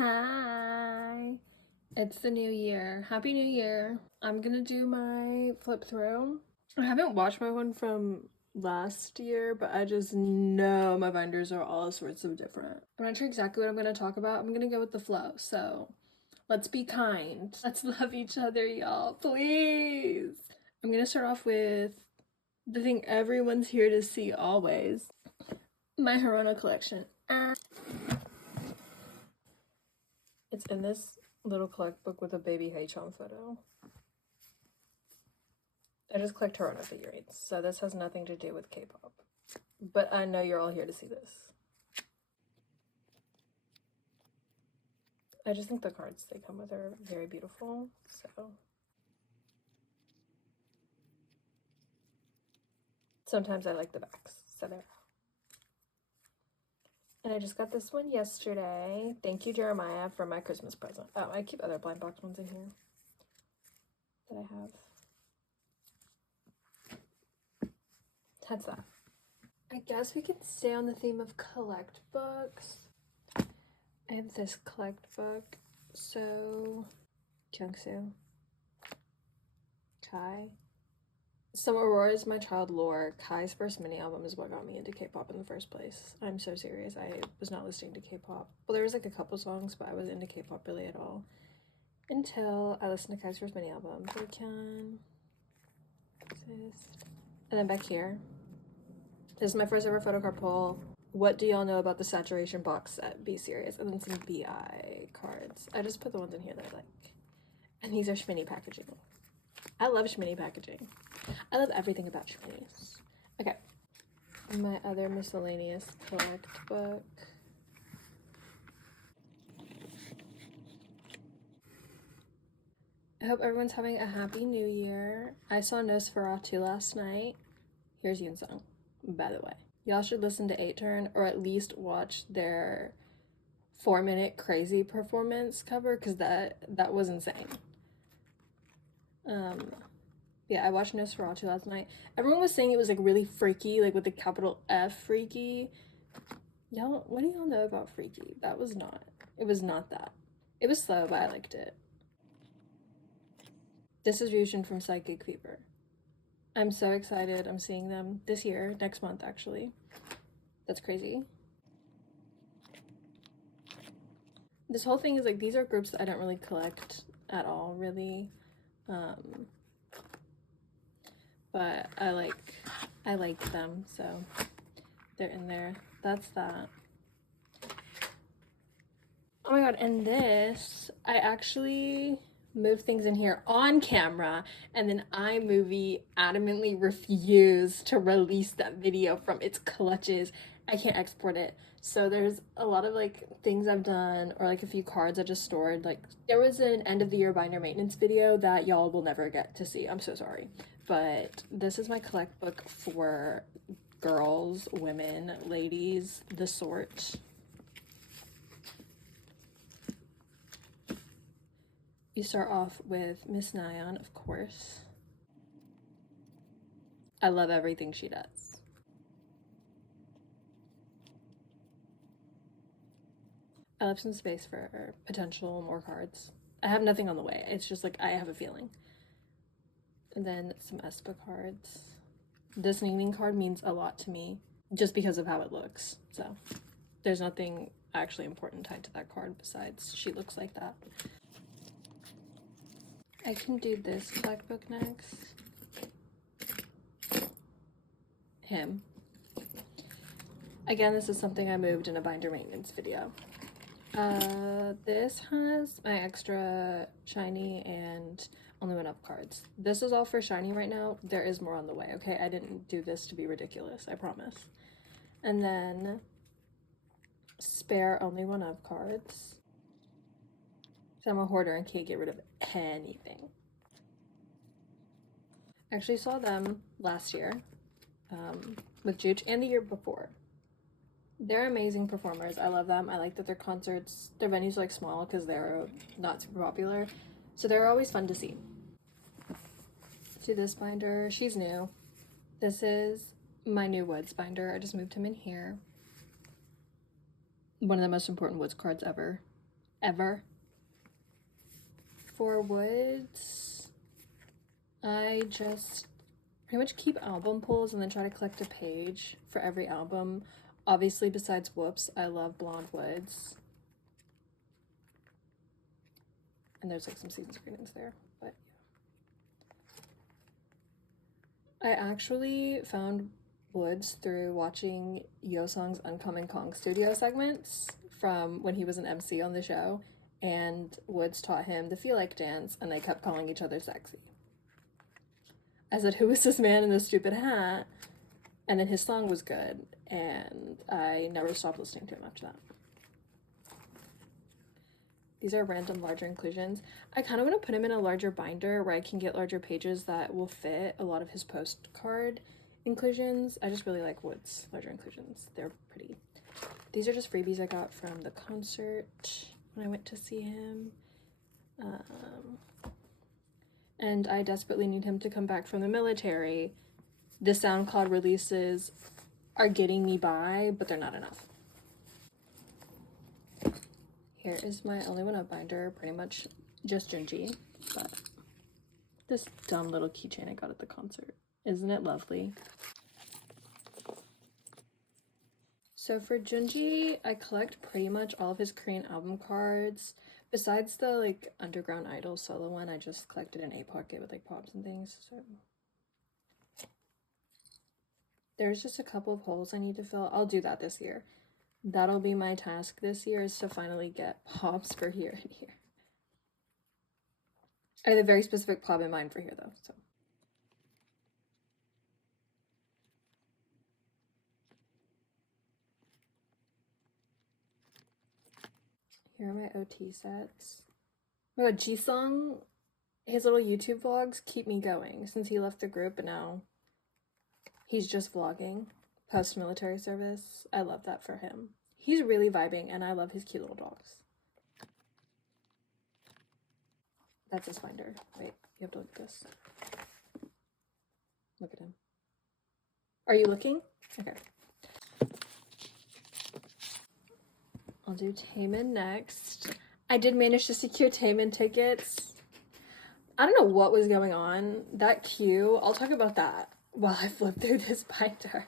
Hi, it's the new year. Happy New Year. I'm gonna do my flip through. I haven't watched my one from last year, but I just know my binders are all sorts of different. I'm not sure exactly what I'm gonna talk about. I'm gonna go with the flow, so let's be kind. Let's love each other, y'all, please. I'm gonna start off with the thing everyone's here to see always, my Hirono collection. It's in this little collect book with a baby Haechan photo. I just collect Hirono figurines, so this has nothing to do with K-pop. But I know you're all here to see this. I just think the cards they come with are very beautiful, so. Sometimes I like the backs, so there. And I just got this one yesterday. Thank you, Jeremiah, for my Christmas present. Oh, I keep other blind box ones in here that I have. That's that. I guess we can stay on the theme of collect books. I have this collect book. So, Kyungsoo, Kai. So Aurora is my child lore. Kai's first mini album is what got me into K-pop in the first place. I'm so serious. I was not listening to K-pop. Well, there was like a couple songs, but I wasn't into K-pop really at all until I listened to Kai's first mini album. And then back here, this is my first ever photocard pull. What do y'all know about the saturation box set? Be serious. And then some byeeeee cards. I just put the ones in here that I like. And these are shinee packaging. I love shinee packaging. I love everything about shinees. Okay. My other miscellaneous collect book. I hope everyone's having a happy new year. I saw Nosferatu last night. Here's Yunsung, by the way. Y'all should listen to 8-Turn or at least watch their 4-minute crazy performance cover because that was insane. Yeah, I watched Nosferatu last night. Everyone was saying it was like really freaky, like with the capital F freaky. Y'all, what do y'all know about freaky? That was not. It was not that. It was slow, but I liked it. This is Ryujin from Psychic Fever. I'm so excited. I'm seeing them this year, next month actually. That's crazy. This whole thing is like, these are groups that I don't really collect at all, really. But I like them, so they're in there. That's that. Oh my god, and this, I actually moved things in here on camera, and then iMovie adamantly refused to release that video from its clutches. I can't export it. So there's a lot of like things I've done, or like a few cards I just stored. Like there was an end of the year binder maintenance video that y'all will never get to see. I'm so sorry. But this is my collect book for girls, women, ladies, the sort. You start off with Miss Nyan, of course. I love everything she does. I left some space for potential more cards. I have nothing on the way. It's just like I have a feeling. And then some Espa cards. This naming card means a lot to me just because of how it looks. So there's nothing actually important tied to that card besides she looks like that. I can do this collect book next. Him. Again, this is something I moved in a binder maintenance video. This has my extra shinee and onlyoneof cards. This is all for shinee right now. There is more on the way, okay? I didn't do this to be ridiculous, I promise. And then spare onlyoneof cards. So I'm a hoarder and can't get rid of anything. I actually saw them last year with Juche and the year before. They're amazing performers. I love them. I like that their concerts, their venues are like small because they're not super popular. So they're always fun to see. To this binder, she's new. This is my new woodz binder. I just moved him in here. One of the most important woodz cards ever. ever. For woodz, I just pretty much keep album pulls and then try to collect a page for every album. Obviously, besides Whoops, I love Blonde Woodz. And there's like some season screenings there, but yeah. I actually found woodz through watching Yeosang's Uncommon Kong studio segments from when he was an MC on the show, and woodz taught him the feel like dance, and they kept calling each other sexy. I said, who is this man in this stupid hat? And then his song was good, and I never stopped listening to him after that. These are random larger inclusions. I kind of want to put him in a larger binder where I can get larger pages that will fit a lot of his postcard inclusions. I just really like woodz larger inclusions. They're pretty. These are just freebies I got from the concert when I went to see him. And I desperately need him to come back from the military. The SoundCloud releases are getting me by, but they're not enough. Here is my onlyoneof binder, pretty much just junji, but this dumb little keychain I got at the concert. Isn't it lovely? So for junji, I collect pretty much all of his Korean album cards. Besides the like Underground Idol solo one, I just collected an 8-pocket with like pops and things. So there's just a couple of holes I need to fill. I'll do that this year. That'll be my task this year, is to finally get pops for here and here. I have a very specific pop in mind for here though, so. Here are my OT sets. Oh my god, Jisung, his little YouTube vlogs keep me going since he left the group, but now he's just vlogging post-military service. I love that for him. He's really vibing, and I love his cute little dogs. That's his binder. Wait, you have to look at this. Look at him. Are you looking? Okay. I'll do taemin next. I did manage to secure taemin tickets. I don't know what was going on. That queue, I'll talk about that while I flip through this binder.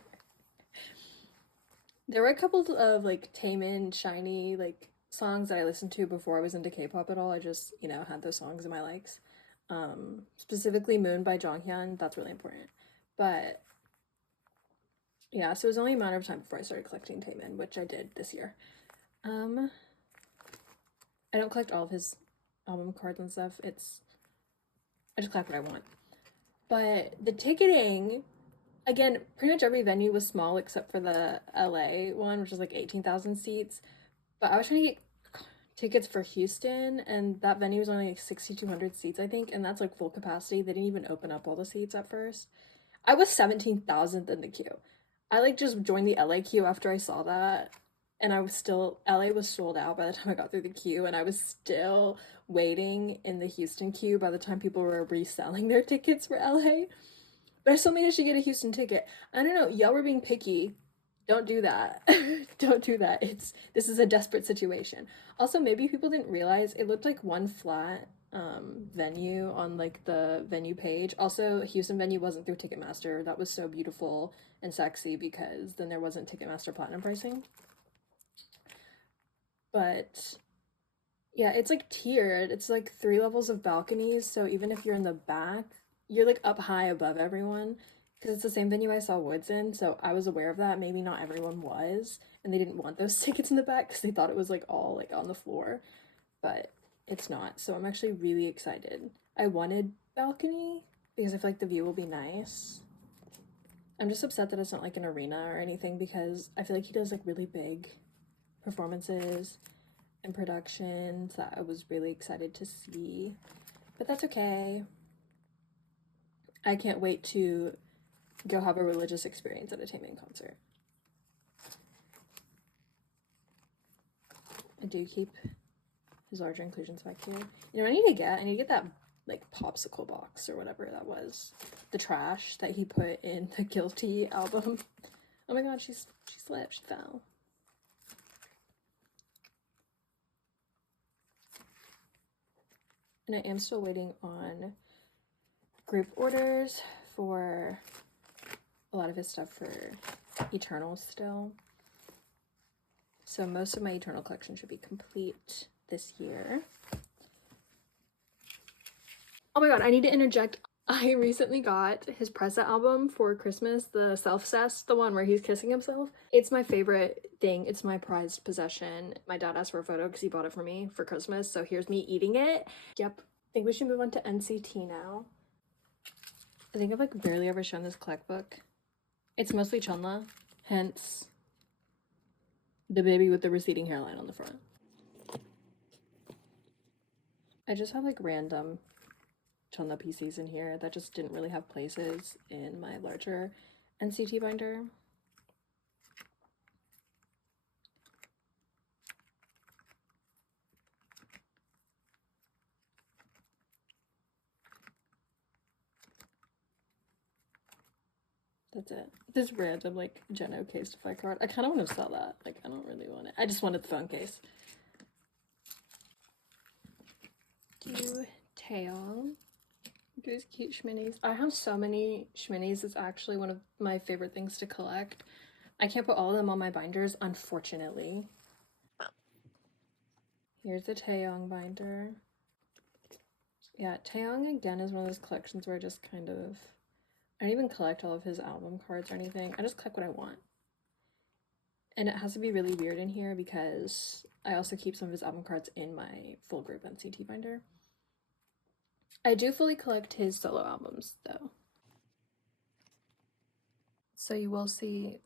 There were a couple of like taemin, shinee like songs that I listened to before I was into K-pop at all. I just, you know, had those songs in my likes. Specifically Moon by Jonghyun, that's really important. But yeah, so it was only a matter of time before I started collecting taemin, which I did this year. I don't collect all of his album cards and stuff. I just collect what I want. But the ticketing, again, pretty much every venue was small except for the LA one, which is like 18,000 seats. But I was trying to get tickets for Houston, and that venue was only like 6,200 seats, I think, and that's like full capacity. They didn't even open up all the seats at first. I was 17,000th in the queue. I like just joined the LA queue after I saw that, and I was still, LA was sold out by the time I got through the queue, and I was still waiting in the Houston queue by the time people were reselling their tickets for LA. But I still managed to get a Houston ticket. I don't know, y'all were being picky. Don't do that. Don't do that. This is a desperate situation. Also, maybe people didn't realize it looked like one flat venue on like the venue page. Also, Houston venue wasn't through Ticketmaster. That was so beautiful and sexy because then there wasn't Ticketmaster Platinum pricing. But yeah, it's like tiered. It's like 3 levels of balconies, so even if you're in the back, you're like up high above everyone, because it's the same venue I saw woodz in, so I was aware of that. Maybe not everyone was, and they didn't want those tickets in the back because they thought it was like all like on the floor, but it's not. So I'm actually really excited. I wanted balcony because I feel like the view will be nice. I'm just upset that it's not like an arena or anything, because I feel like he does like really big performances and productions that I was really excited to see, but that's okay. I can't wait to go have a religious experience at a taemin concert. I do keep his larger inclusions back here. You know what I need to get that like popsicle box or whatever that was. The trash that he put in the Guilty album. Oh my god, she slipped, she fell. And I am still waiting on group orders for a lot of his stuff for Eternal still. So most of my Eternal collection should be complete this year. Oh my god, I need to interject. I recently got his Preza album for Christmas, the Self-Cessed, the one where he's kissing himself. It's my favorite thing. It's my prized possession. My dad asked for a photo because he bought it for me for Christmas, so here's me eating it. Yep. I think we should move on to NCT now. I think I've like barely ever shown this collect book. It's mostly Chunla, hence the baby with the receding hairline on the front. I just have like random Chunla PCs in here that just didn't really have places in my larger NCT binder. That's it. This random like Geno case to card. I kind of want to sell that. Like I don't really want it. I just wanted the phone case. Do Taeyong. These cute shminis. I have so many shminis. It's actually one of my favorite things to collect. I can't put all of them on my binders, unfortunately. Here's the Taeyong binder. Yeah, Taeyong again is one of those collections where I just kind of, I don't even collect all of his album cards or anything. I just collect what I want. And it has to be really weird in here because I also keep some of his album cards in my full group NCT binder. I do fully collect his solo albums though. So you will see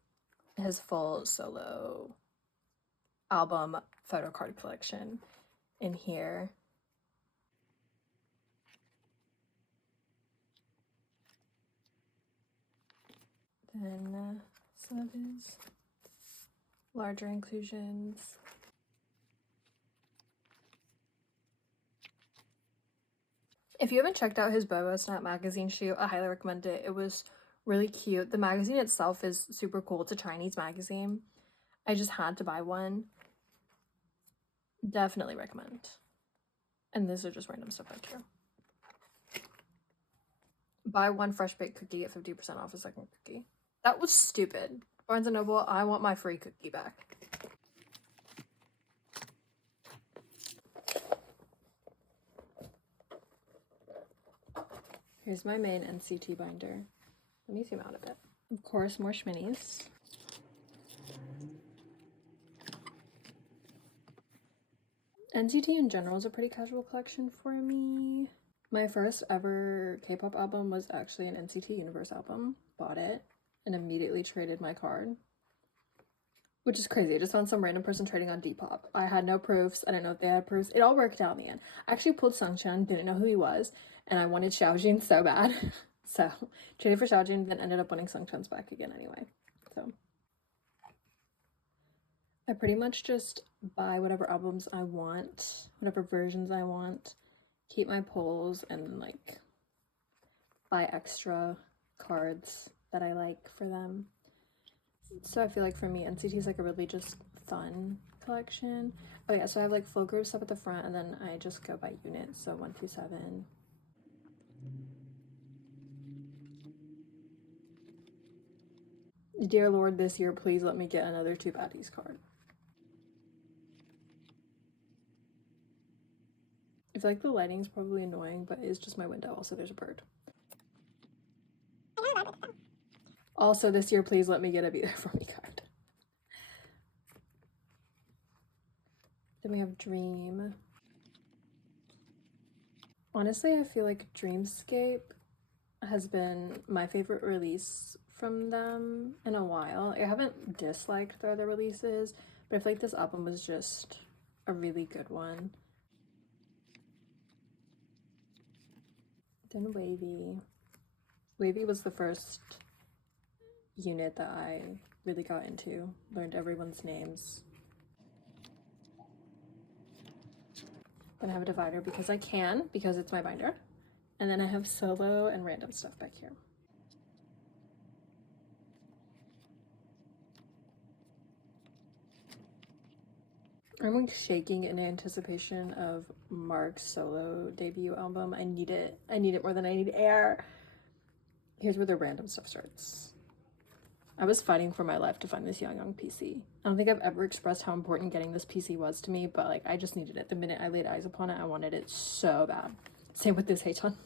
his full solo album photocard collection in here. Then some of his larger inclusions. If you haven't checked out his Bobo Snap magazine shoot, I highly recommend it. It was really cute. The magazine itself is super cool. It's a Chinese magazine. I just had to buy one. Definitely recommend. And these are just random stuff back here. Buy one fresh baked cookie, get 50% off a second cookie. That was stupid. Barnes & Noble, I want my free cookie back. Here's my main NCT binder. Let me zoom out a bit. Of course, more shminis. NCT in general is a pretty casual collection for me. My first ever K-pop album was actually an NCT Universe album. Bought it and immediately traded my card. Which is crazy. I just found some random person trading on Depop. I had no proofs. I don't know if they had proofs. It all worked out in the end. I actually pulled Sungchan, didn't know who he was, and I wanted Xiaojin so bad. So, traded for Xiaojin, then ended up winning Sungchan's back again anyway. So, I pretty much just buy whatever albums I want, whatever versions I want, keep my pulls, and then like buy extra cards that I like for them. So I feel like for me, NCT is like a really just fun collection. Oh yeah, so I have like full group stuff at the front, and then I just go by units, so 1 through 7. Dear Lord, this year, please let me get another 2 baddies card. I feel like the lighting's probably annoying, but it's just my window. Also, there's a bird. Also, this year, please let me get a Be There For Me card. Then we have Dream. Honestly, I feel like Dreamscape has been my favorite release from them in a while. I haven't disliked their other releases, but I feel like this album was just a really good one. Then Wavy. Wavy was the first unit that I really got into, learned everyone's names. Then I have a divider because I can, because it's my binder. And then I have solo and random stuff back here. I'm like shaking in anticipation of Mark's solo debut album. I need it. I need it more than I need air. Here's where the random stuff starts. I was fighting for my life to find this Young PC. I don't think I've ever expressed how important getting this PC was to me, but like I just needed it. The minute I laid eyes upon it, I wanted it so bad. Same with this Heiton.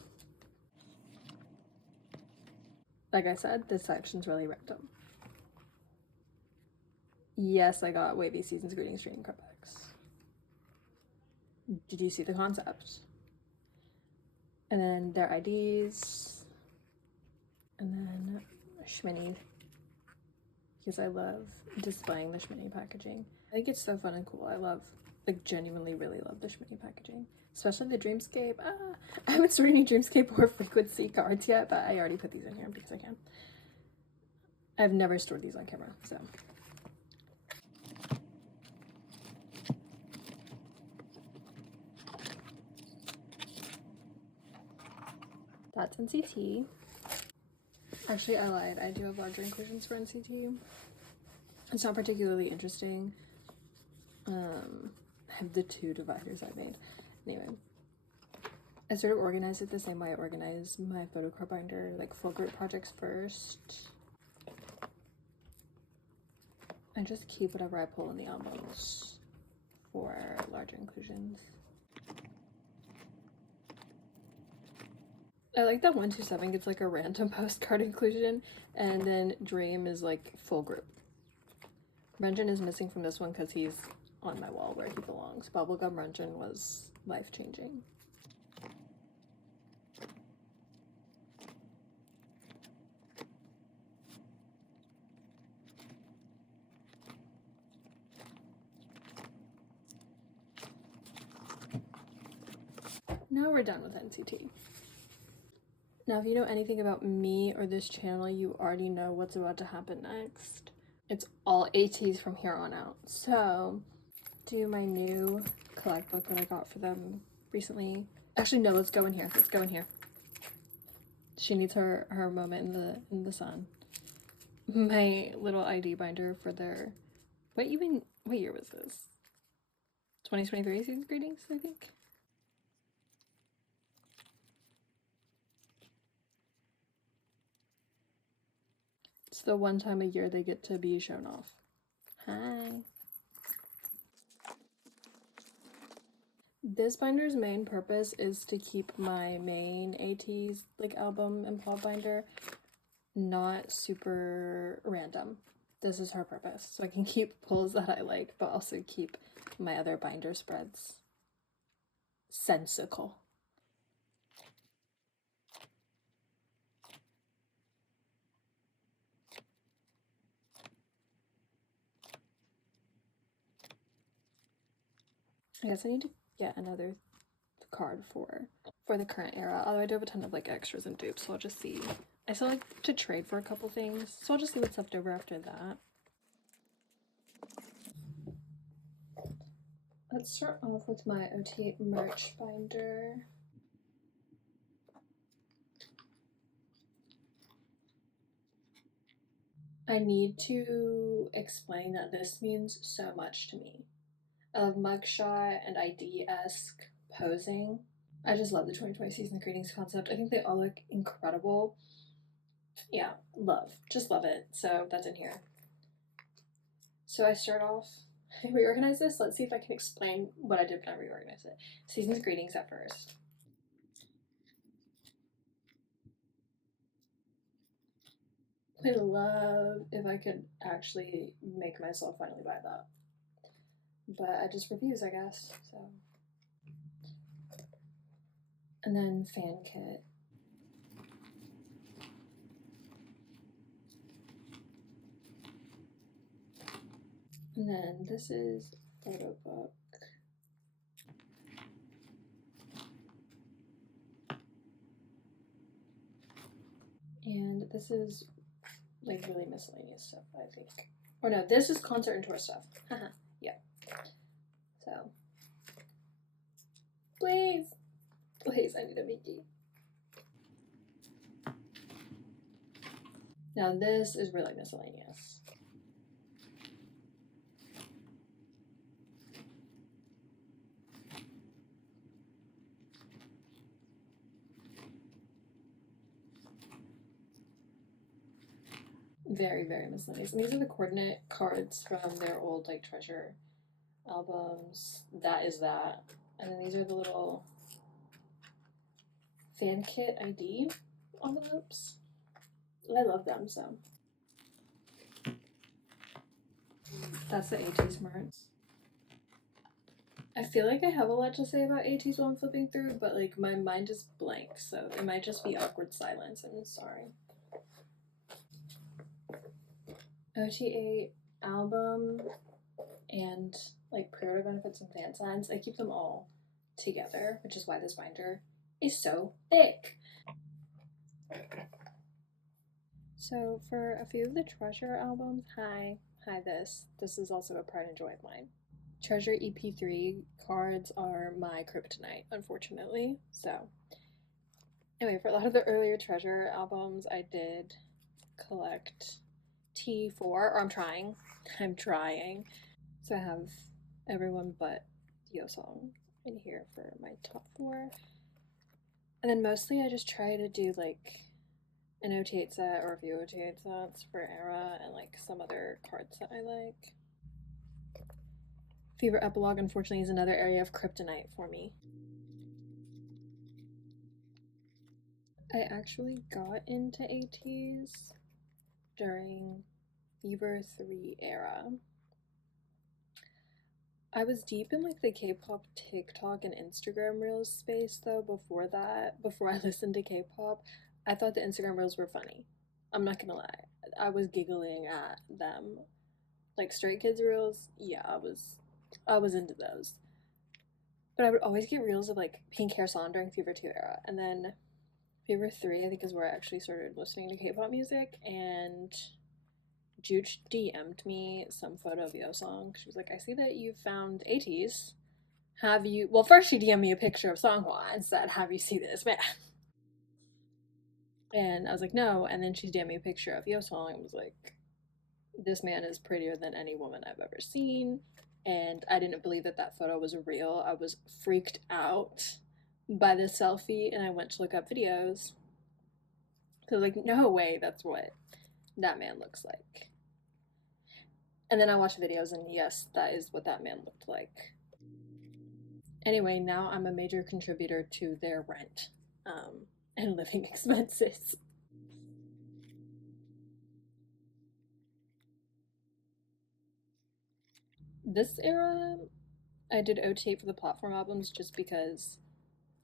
Like I said, this section's really random. Yes, I got Wavy Season's Greetings Streaming Cardbacks. Did you see the concept? And then their IDs. And then Shmini. Because I love displaying the Shmini packaging. I think it's so fun and cool. I love, like, genuinely really love the Shmini packaging. Especially the Dreamscape. I haven't stored any Dreamscape or Frequency cards yet, but I already put these in here because I can. I've never stored these on camera, so. That's NCT. Actually, I lied. I do have larger inclusions for NCT. It's not particularly interesting. I have the 2 dividers I made. Anyway, I sort of organized it the same way I organize my photocard binder, like full group projects first. I just keep whatever I pull in the albums for larger inclusions. I like that 127 gets like a random postcard inclusion, and then Dream is like full group. Renjin is missing from this one because he's on my wall where he belongs. Bubblegum Renjin was life-changing. Now we're done with NCT. Now, if you know anything about me or this channel, you already know what's about to happen next. It's all ateez from here on out. So, do my new collect book that I got for them recently. Actually, no, let's go in here. Let's go in here. She needs her moment in the sun. My little ID binder for their, what year was this? 2023 season's greetings, I think. It's the one time a year they get to be shown off. Hi. This binder's main purpose is to keep my main ateez like album and plot binder not super random. This is her purpose. So I can keep pulls that I like, but also keep my other binder spreads sensical. I guess I need to get another card for the current era, although I do have a ton of like extras and dupes, so I'll just see. I still like to trade for a couple things, so I'll just see what's left over after that. Let's start off with my OT merch binder. I need to explain that this means so much to me. I love mugshot and ID-esque posing. I just love the 2020 season greetings concept. I think they all look incredible. Yeah, love. Just love it. So that's in here. So I start off, I reorganize this. Let's see if I can explain what I did when I reorganized it. Season's greetings at first. I'd love if I could actually make myself finally buy that. But I just refuse, I guess. So. And then fan kit. And then this is photo book. And this is like really miscellaneous stuff, I think. Or no, this is concert and tour stuff. Yeah. So, please, I need a Mickey. Now this is really miscellaneous. Very, very miscellaneous. And these are the coordinate cards from their old like treasure albums. That is that. And then these are the little fan kit ID envelopes. I love them, so. That's the ateez merch. I feel like I have a lot to say about ateez while I'm flipping through, but like my mind is blank, so it might just be awkward silence. I'm sorry. OTA album and like pre-order benefits and fan signs. I keep them all together, which is why this binder is so thick. So for a few of the treasure albums, hi this. This is also a pride and joy of mine. Treasure EP3 cards are my kryptonite, unfortunately. So anyway, for a lot of the earlier treasure albums, I did collect T4, or I'm trying. So I have everyone but yeosang in here for my top 4. And then mostly I just try to do like an OT8 set or a few OT8 sets for Era and like some other cards that I like. Fever Epilogue, unfortunately, is another area of kryptonite for me. I actually got into ateez during Fever 3 era. I was deep in like the K-pop TikTok and Instagram Reels space though before that. Before I listened to K-pop, I thought the Instagram Reels were funny. I'm not gonna lie. I was giggling at them. Like Stray Kids Reels, yeah, I was into those. But I would always get reels of like Pink Hair Song during Fever 2 era. And then Fever 3, I think, is where I actually started listening to K-pop music, and Juch DM'd me some photo of yeosang. She was like, I see that you found ateez. Have you... Well, first she DM'd me a picture of Songhwa and said, have you seen this man? And I was like, no. And then she DM'd me a picture of yeosang and was like, this man is prettier than any woman I've ever seen. And I didn't believe that that photo was real. I was freaked out by the selfie, and I went to look up videos. Because, like, no way that's what that man looks like. And then I watched videos, and yes, that is what that man looked like. Anyway, now I'm a major contributor to their rent and living expenses. This era, I did OT8 for the platform albums just because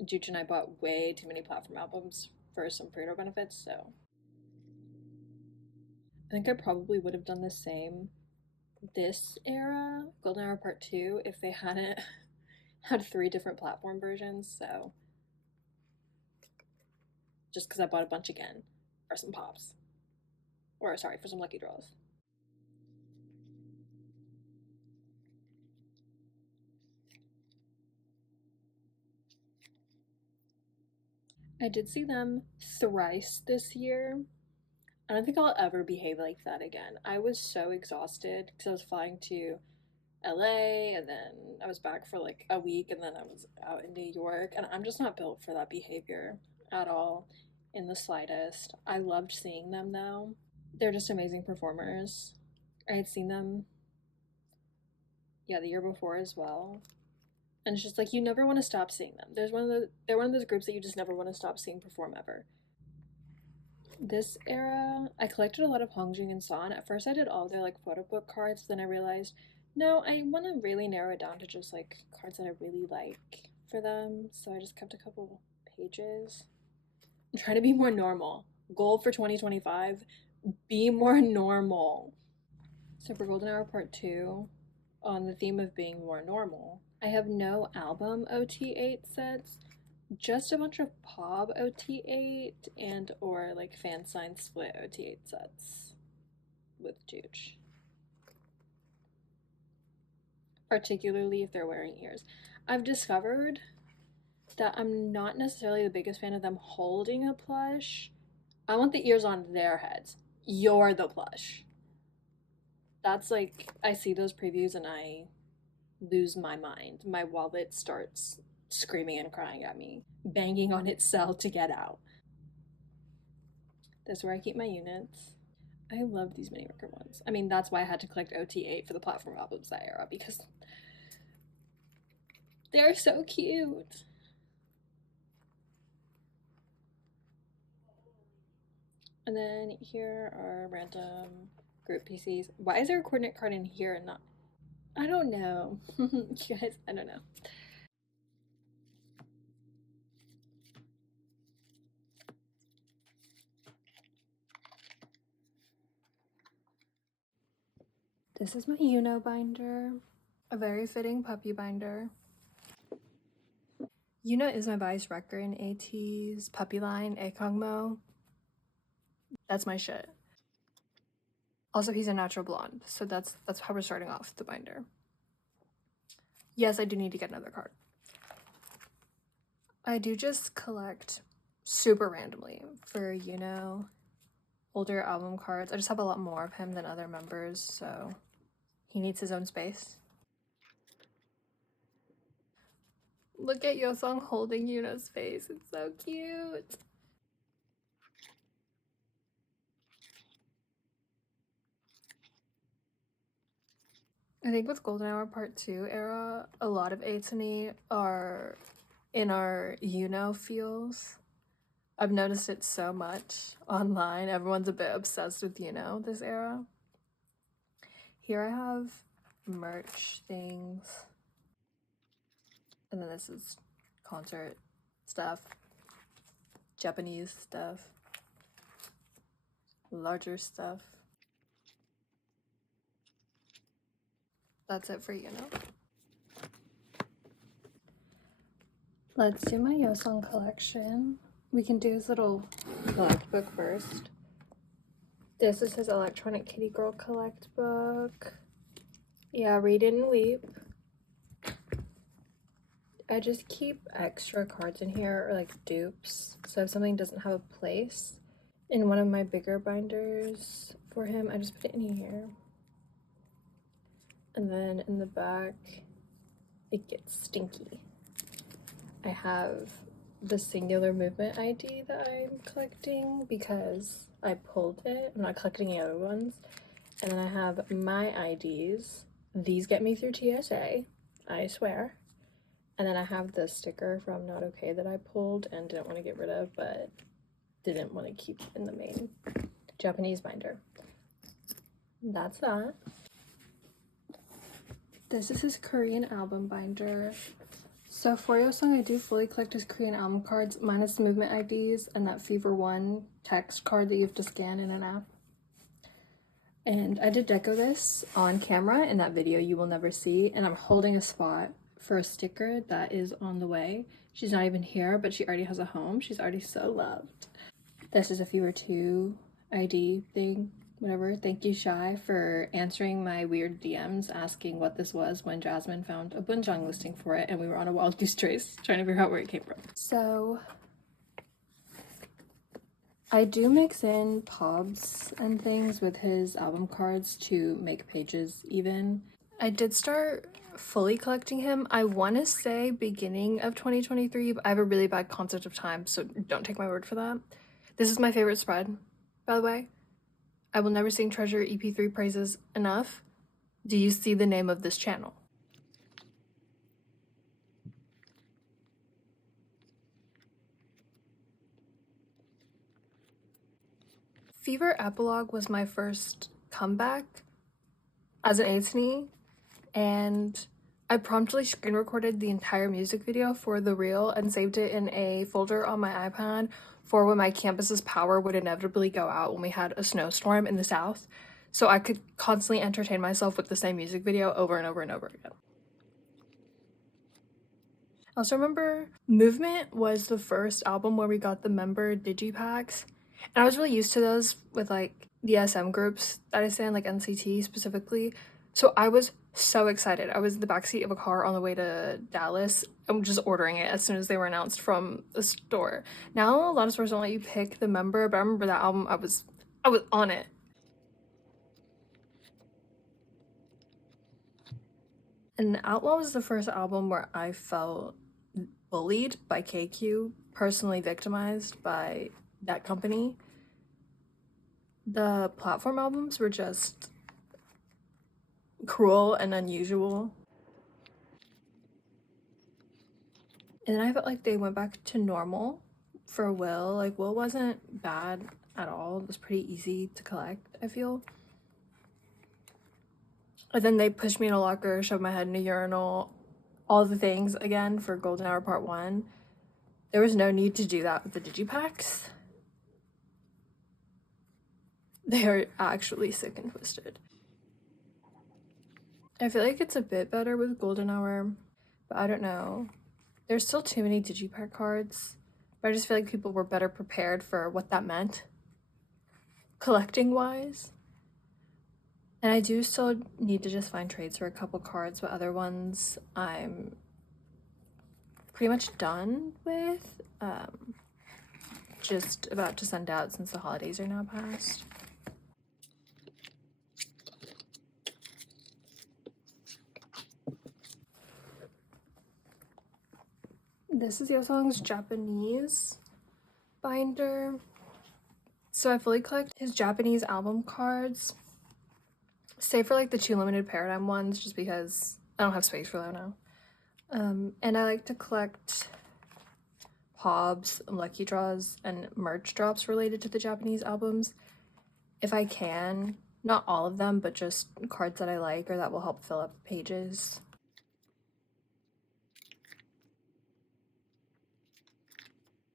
Juch and I bought way too many platform albums for some pre-order benefits, so I think I probably would have done the same this era, Golden Hour Part 2, if they hadn't had 3 different platform versions, so just because I bought a bunch again for some pops. Or, sorry, for some lucky draws. I did see them thrice this year. I don't think I'll ever behave like that again. I was so exhausted because I was flying to LA and then I was back for like a week and then I was out in New York, and I'm just not built for that behavior at all in the slightest. I loved seeing them though. They're just amazing performers. I had seen them, yeah, the year before as well. And it's just like you never want to stop seeing them. They're one of those groups that you just never want to stop seeing perform ever. This era, I collected a lot of Hongjin and San. At first, I did all their like photo book cards, but then I realized, no, I want to really narrow it down to just like cards that I really like for them. So I just kept a couple pages. I'm trying to be more normal. Goal for 2025: be more normal. So for Golden Hour Part 2, on the theme of being more normal, I have no album OT8 sets, just a bunch of pop OT8 and or like fan sign split OT8 sets with Juch. Particularly if they're wearing ears. I've discovered that I'm not necessarily the biggest fan of them holding a plush. I want the ears on their heads. You're the plush. That's like, I see those previews and I lose my mind. My wallet starts screaming and crying at me, banging on its cell to get out. That's where I keep my units. I love these mini record ones. I mean, that's why I had to collect OT8 for the platform albums that era, because they're so cute. And then here are random group PCs. Why is there a coordinate card in here and not? I don't know. You guys, I don't know. This is my Yunho binder. A very fitting puppy binder. Yunho is my bias wrecker in ateez, puppy line, Akongmo. That's my shit. Also, he's a natural blonde, so that's how we're starting off the binder. Yes, I do need to get another card. I do just collect super randomly for, older album cards. I just have a lot more of him than other members, so he needs his own space. Look at Yeosang holding Yunho's face. It's so cute. I think with Golden Hour Part 2 era, a lot of ateez are in our Yunho feels. I've noticed it so much online. Everyone's a bit obsessed with Yunho this era. Here I have merch things. And then this is concert stuff, Japanese stuff, larger stuff. That's it for Let's do my yeosang collection. We can do his little collect book first. This is his Electronic Kitty Girl collect book. Yeah, read it and weep. I just keep extra cards in here, or like dupes, so if something doesn't have a place in one of my bigger binders for him, I just put it in here. And then in the back, it gets stinky. I have the singular movement ID that I'm collecting because I pulled it. I'm not collecting any other ones. And then I have my IDs. These get me through TSA, I swear. And then I have the sticker from Not Okay that I pulled and didn't want to get rid of, but didn't want to keep in the main Japanese binder. That's that. This is his Korean album binder. So for yeosang, I do fully collect his Korean album cards, minus the movement IDs and that Fever 1 text card that you have to scan in an app. And I did deco this on camera in that video you will never see, and I'm holding a spot for a sticker that is on the way. She's not even here, but she already has a home. She's already so loved. This is a Fever 2 ID thing. Whatever. Thank you, Shy, for answering my weird DMs asking what this was when Jasmine found a Bunjang listing for it and we were on a wild goose chase trying to figure out where it came from. So I do mix in pobs and things with his album cards to make pages even. I did start fully collecting him, I want to say beginning of 2023, but I have a really bad concept of time, so don't take my word for that. This is my favorite spread, by the way. I will never sing Treasure EP3 praises enough. Do you see the name of this channel? Fever Epilogue was my first comeback as an ateez, and I promptly screen recorded the entire music video for the reel and saved it in a folder on my iPad for when my campus's power would inevitably go out when we had a snowstorm in the south, so I could constantly entertain myself with the same music video over and over and over again. I also remember Movement was the first album where we got the member digipacks, and I was really used to those with like the SM groups that I stand, like NCT specifically, so I was so excited. I was in the backseat of a car on the way to Dallas. I'm just ordering it as soon as they were announced from the store. Now a lot of stores don't let you pick the member, but I remember that album, I was on it. And Outlaw was the first album where I felt bullied by KQ, personally victimized by that company. The platform albums were just cruel and unusual. And then I felt like they went back to normal for Will. Like, Will wasn't bad at all. It was pretty easy to collect, I feel. And then they pushed me in a locker, shoved my head in a urinal, all the things again for Golden Hour Part 1. There was no need to do that with the digipacks. They are actually sick and twisted. I feel like it's a bit better with Golden Hour, but I don't know. There's still too many digipack cards, but I just feel like people were better prepared for what that meant, collecting-wise. And I do still need to just find trades for a couple cards, but other ones I'm pretty much done with. Just about to send out since the holidays are now past. This is Yeosang's Japanese binder. So I fully collect his Japanese album cards, save for like the 2 limited paradigm ones, just because I don't have space for that now. And I like to collect POBs, lucky draws, and merch drops related to the Japanese albums if I can. Not all of them, but just cards that I like or that will help fill up pages.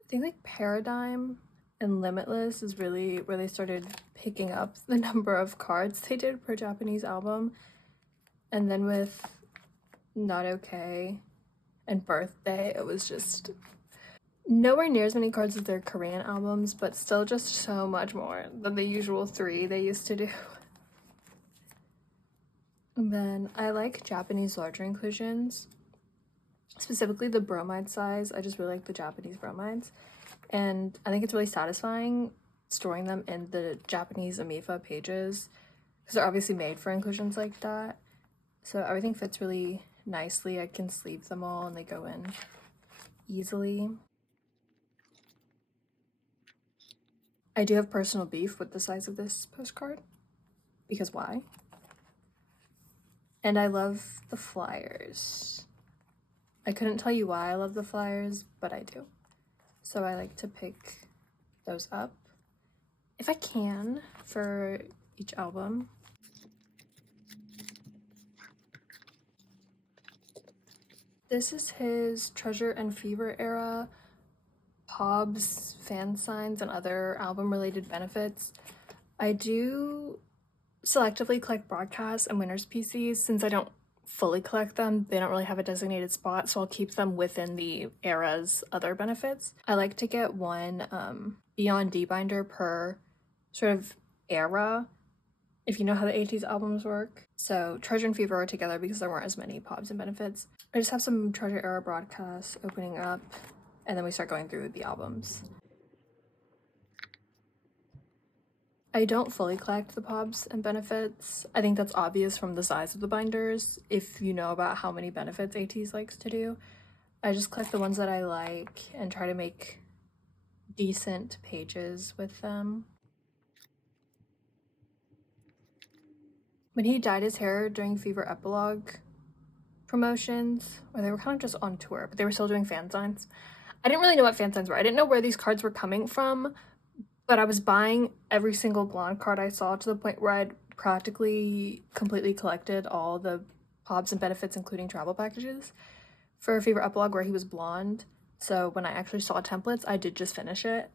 I think like Paradigm and Limitless is really where they started picking up the number of cards they did per Japanese album. And then with Not Okay and Birthday, it was just nowhere near as many cards as their Korean albums, but still just so much more than the usual 3 they used to do. And then I like Japanese larger inclusions, specifically the bromide size. I just really like the Japanese bromides, and I think it's really satisfying storing them in the Japanese Amifa pages because they're obviously made for inclusions like that. So everything fits really nicely. I can sleeve them all and they go in easily. I do have personal beef with the size of this postcard, because why? And I love the flyers. I couldn't tell you why I love the flyers, but I do. So I like to pick those up if I can for each album. This is his Treasure and Fever era POBs, fan signs, and other album related benefits. I do selectively collect broadcasts and winners PCs. Since I don't fully collect them, they don't really have a designated spot, so I'll keep them within the era's other benefits. I like to get one Beyond D binder per sort of era, if you know how the ateez albums work. So Treasure and Fever are together because there weren't as many POBs and benefits. I just have some Treasure era broadcasts opening up, and then we start going through the albums. I don't fully collect the POBs and benefits. I think that's obvious from the size of the binders, if you know about how many benefits ateez likes to do. I just collect the ones that I like and try to make decent pages with them. When he dyed his hair during Fever Epilogue promotions, or they were kind of just on tour, but they were still doing fan signs. I didn't really know what fan signs were. I didn't know where these cards were coming from, but I was buying every single blonde card I saw to the point where I'd practically completely collected all the POBs and benefits, including travel packages, for Fever Epilogue where he was blonde. So when I actually saw templates, I did just finish it.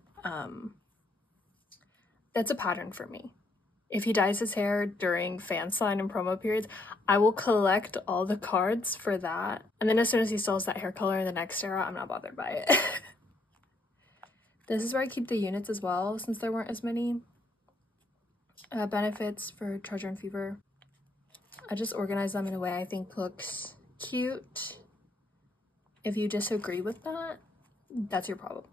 That's a pattern for me. If he dyes his hair during fan sign and promo periods, I will collect all the cards for that. And then as soon as he sells that hair color in the next era, I'm not bothered by it. This is where I keep the units as well, since there weren't as many benefits for Treasure and Fever. I just organize them in a way I think looks cute. If you disagree with that, that's your problem.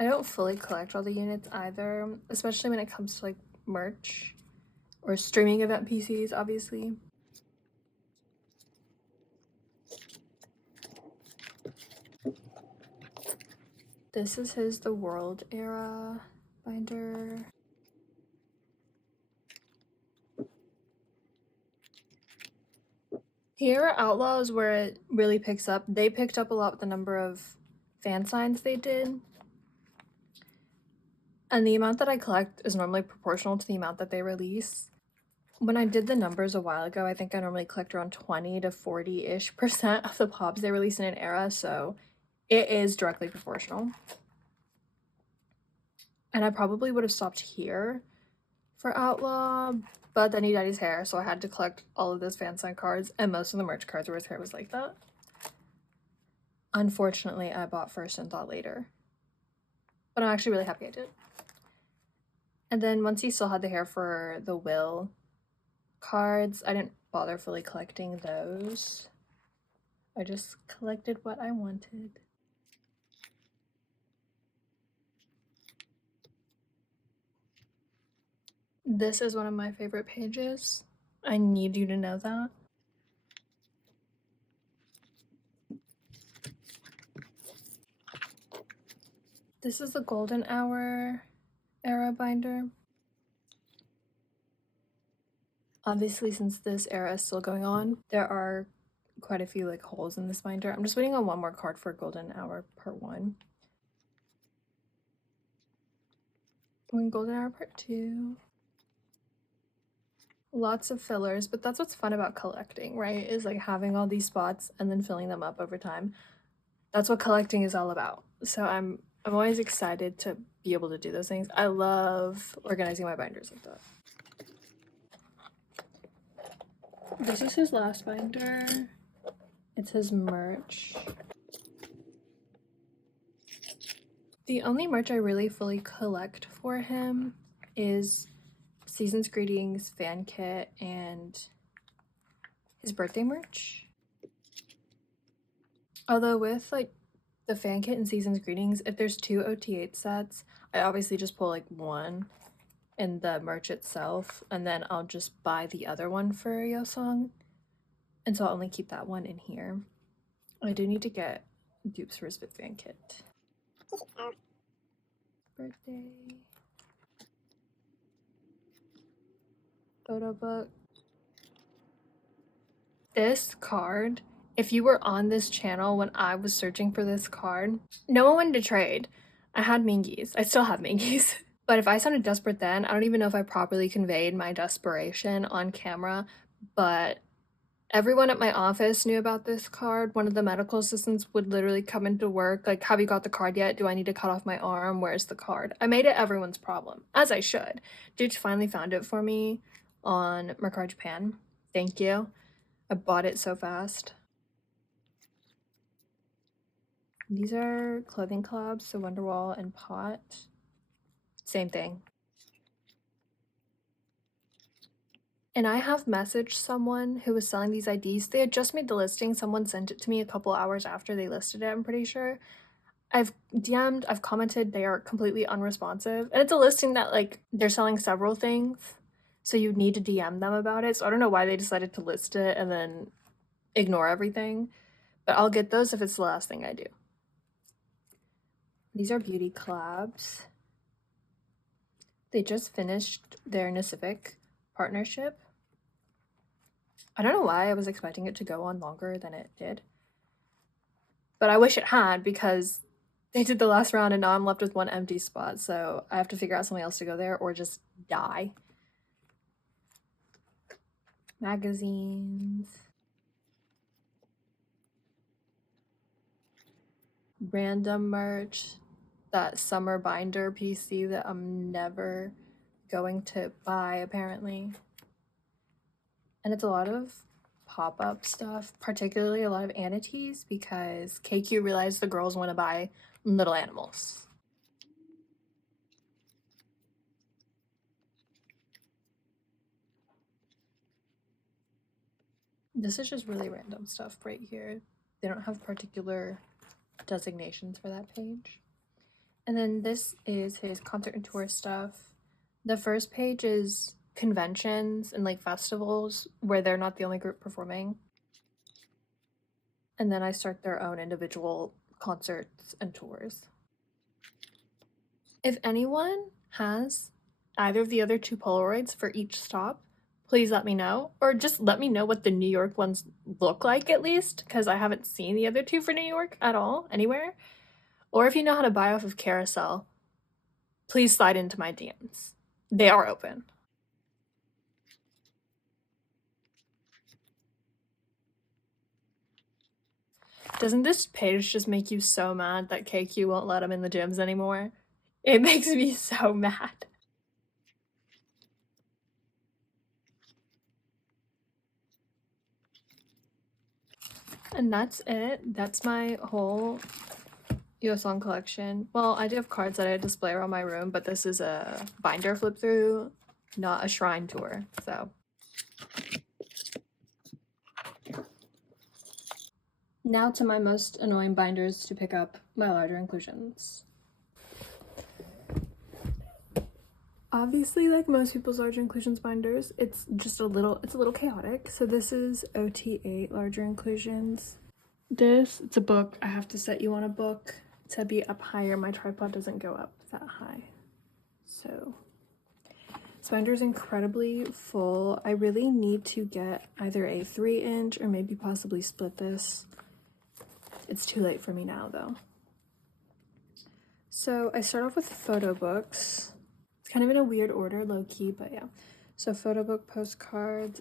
I don't fully collect all the units either, especially when it comes to like merch or streaming event PCs, obviously. This is his The World era binder. Here, Outlaw is where it really picks up. They picked up a lot with the number of fan signs they did. And the amount that I collect is normally proportional to the amount that they release. When I did the numbers a while ago, I think I normally collect around 20 to 40-ish% of the pops they release in an era, so it is directly proportional. And I probably would have stopped here for Outlaw, but then he dyed his hair, so I had to collect all of those fan sign cards, and most of the merch cards where his hair was like that. Unfortunately, I bought first and thought later. But I'm actually really happy I did. And then once he still had the hair for the Will cards, I didn't bother fully collecting those. I just collected what I wanted. This is one of my favorite pages. I need you to know that. This is the Golden Hour era binder. Obviously, since this era is still going on, there are quite a few like holes in this binder. I'm just waiting on one more card for Golden Hour Part 1. And Golden Hour Part 2. Lots of fillers, but that's what's fun about collecting, right? Is like having all these spots and then filling them up over time. That's what collecting is all about. So I'm always excited to be able to do those things. I love organizing my binders like that. This is his last binder. It's his merch. The only merch I really fully collect for him is Season's Greetings fan kit and his birthday merch. Although with like the fan kit and Season's Greetings, if there's 2 OT8 sets, I obviously just pull like one in the merch itself, and then I'll just buy the other one for yeosang. And so I'll only keep that one in here. I do need to get dupes for his fan kit. Birthday. Photo book. This card, if you were on this channel when I was searching for this card, no one wanted to trade. I had mingies. I still have mingies. But if I sounded desperate then, I don't even know if I properly conveyed my desperation on camera, but everyone at my office knew about this card. One of the medical assistants would literally come into work, like, have you got the card yet? Do I need to cut off my arm? Where's the card? I made it everyone's problem, as I should. Dude finally found it for me on Mercari Japan. Thank you. I bought it so fast. These are clothing collabs, so Wonderwall and Pot. Same thing. And I have messaged someone who was selling these IDs. They had just made the listing. Someone sent it to me a couple hours after they listed it, I'm pretty sure. I've DM'd, I've commented, they are completely unresponsive. And it's a listing that like they're selling several things, so you need to DM them about it. So I don't know why they decided to list it and then ignore everything. But I'll get those if it's the last thing I do. These are beauty collabs. They just finished their Pacific partnership. I don't know why I was expecting it to go on longer than it did. But I wish it had, because they did the last round and now I'm left with one empty spot. So I have to figure out something else to go there or just die. Magazines. Random merch. That summer binder PC that I'm never going to buy, apparently. And it's a lot of pop-up stuff, particularly a lot of ateez, because KQ realized the girls want to buy little animals. This is just really random stuff right here. They don't have particular designations for that page. And then this is his concert and tour stuff. The first page is conventions and like festivals where they're not the only group performing. And then I start their own individual concerts and tours. If anyone has either of the other two Polaroids for each stop, please let me know. Or just let me know what the New York ones look like at least, because I haven't seen the other two for New York at all, anywhere. Or if you know how to buy off of Carousel, please slide into my DMs. They are open. Doesn't this page just make you so mad that KQ won't let him in the gyms anymore? It makes me so mad. And that's it. That's my whole yeosang collection. Well, I do have cards that I display around my room, but this is a binder flip through, not a shrine tour, so. Now to my most annoying binders to pick up, my larger inclusions. Obviously, like most people's larger inclusions binders, it's a little chaotic. So this is OT8 larger inclusions. It's a book. I have to set you on a book to be up higher. My tripod doesn't go up that high. So this binder is incredibly full. I really need to get either a 3-inch or maybe possibly split this. It's too late for me now though. So I start off with photo books. It's kind of in a weird order, low key, but yeah. So photo book postcards.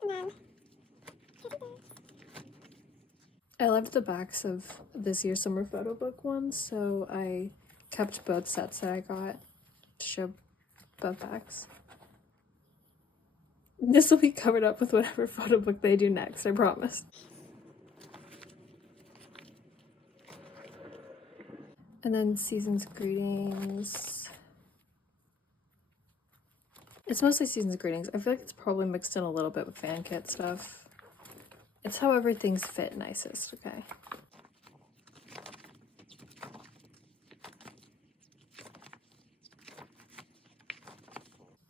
I loved the backs of this year's summer photo book ones, so I kept both sets that I got to show both backs. This will be covered up with whatever photo book they do next, I promise. And then Season's Greetings. It's mostly Season's Greetings. I feel like it's probably mixed in a little bit with fan kit stuff. It's however things fit nicest, okay?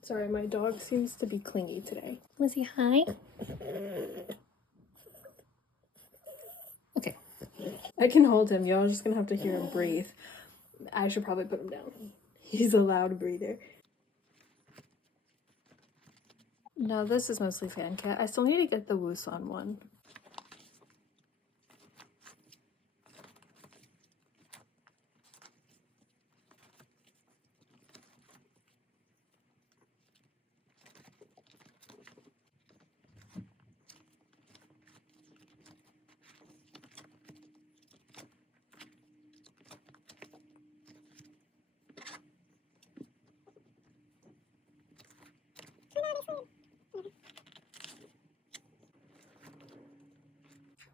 Sorry, my dog seems to be clingy today. Was he hi? Okay. I can hold him. Y'all are just gonna have to hear him breathe. I should probably put him down. He's a loud breather. No, this is mostly fan kit. I still need to get the Woosan one.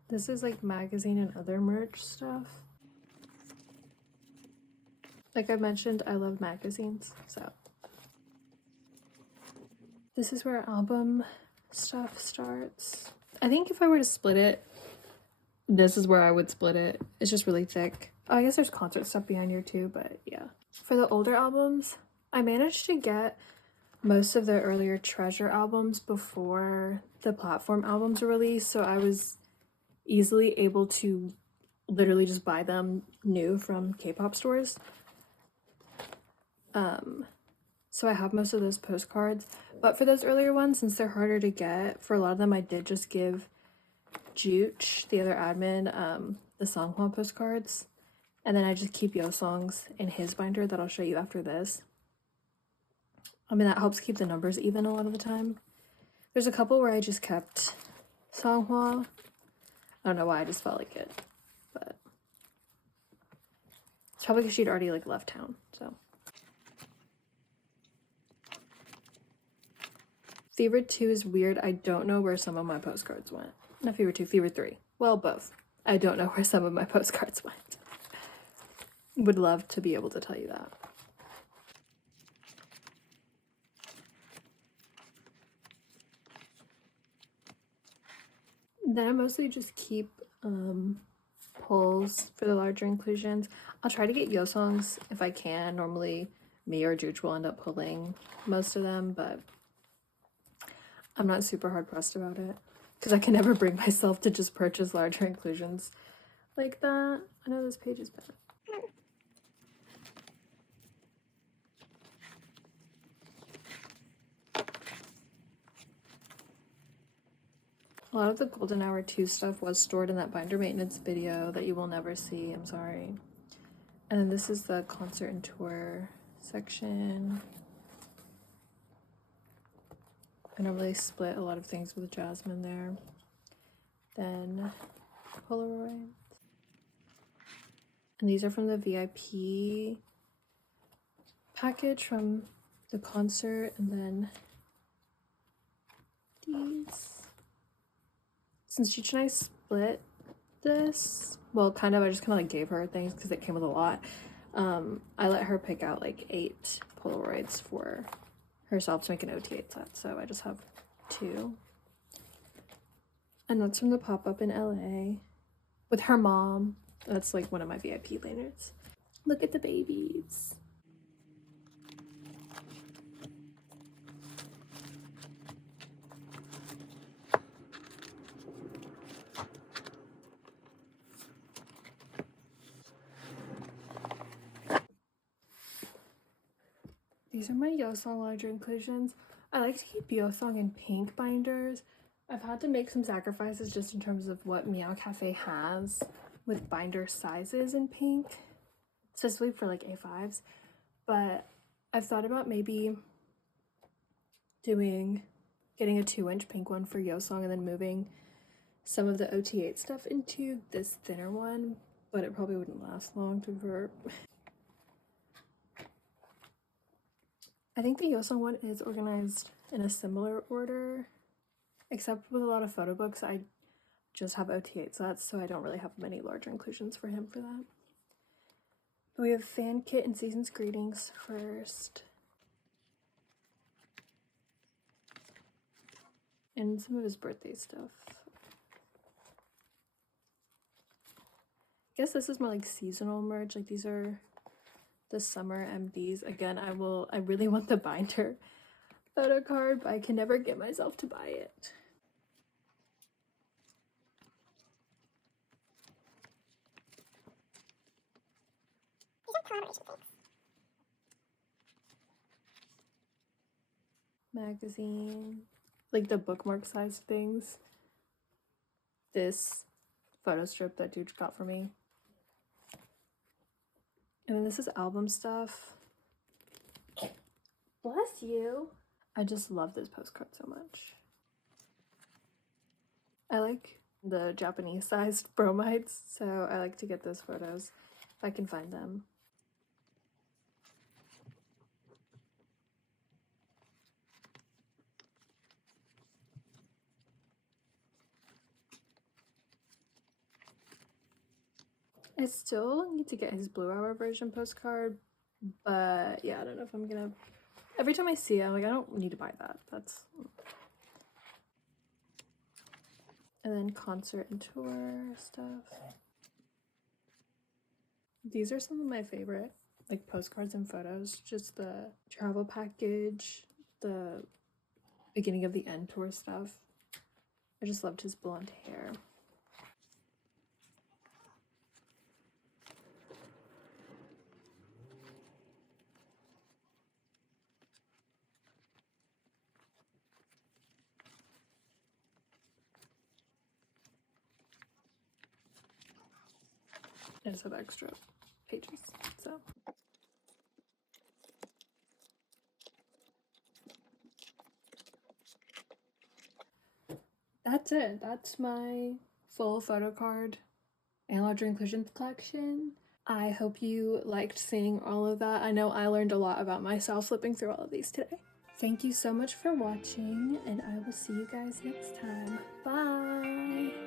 This is like magazine and other merch stuff. Like I mentioned, I love magazines, so. This is where album stuff starts. I think if I were to split it, this is where I would split it. It's just really thick. Oh, I guess there's concert stuff behind here too, but yeah. For the older albums, I managed to get most of the earlier Treasure albums before the platform albums were released, so I was easily able to literally just buy them new from K-pop stores. So I have most of those postcards, but for those earlier ones, since they're harder to get, for a lot of them I did just give Juch, the other admin, the Songhwa postcards, and then I just keep yeosang's in his binder that I'll show you after this. I mean, that helps keep the numbers even a lot of the time. There's a couple where I just kept Songhwa. I don't know why, I just felt like it, but it's probably because she'd already like left town, so. Fever 2 is weird. I don't know where some of my postcards went. Not Fever 2, Fever 3. Well, both. I don't know where some of my postcards went. Would love to be able to tell you that. Then I mostly just keep pulls for the larger inclusions. I'll try to get yeosang's if I can. Normally me or Juch will end up pulling most of them, but I'm not super hard pressed about it because I can never bring myself to just purchase larger inclusions like that. I know this page is bad. A lot of the Golden Hour 2 stuff was stored in that binder maintenance video that you will never see, I'm sorry. And then this is the concert and tour section. I normally split a lot of things with Jasmine there. Then Polaroid. And these are from the VIP package from the concert, and then these. Since Cheech and I split this, well, kind of, I just kind of like gave her things because it came with a lot. I let her pick out like 8 Polaroids for herself to make an OT8 set, so I just have 2. And that's from the pop-up in LA with her mom. That's like one of my VIP lanyards. Look at the babies. These are my yeosang larger inclusions. I like to keep yeosang in pink binders. I've had to make some sacrifices just in terms of what Meow Cafe has with binder sizes in pink, especially for like A5s. But I've thought about maybe getting a 2-inch pink one for yeosang and then moving some of the OT8 stuff into this thinner one, but it probably wouldn't last long to convert. I think the yeosang one is organized in a similar order, except with a lot of photo books, I just have OT8 sets, so I don't really have many larger inclusions for him for that. But we have fan kit and season's greetings first. And some of his birthday stuff. I guess this is more like seasonal merch, like these are the summer MDs. Again, I really want the binder photocard, but I can never get myself to buy it. Magazine, like the bookmark sized things. This photo strip that dude got for me. And then this is album stuff. Bless you. I just love this postcard so much. I like the Japanese sized bromides, so I like to get those photos if I can find them. I still need to get his Blue Hour version postcard, but yeah, I don't know if I'm gonna. Every time I see it, I'm like, I don't need to buy that. That's. And then concert and tour stuff. These are some of my favorite, like postcards and photos. Just the travel package, the beginning of the end tour stuff. I just loved his blonde hair. I just have extra pages, so. That's it. That's my full photocard and larger inclusions collection. I hope you liked seeing all of that. I know I learned a lot about myself flipping through all of these today. Thank you so much for watching, and I will see you guys next time. Bye!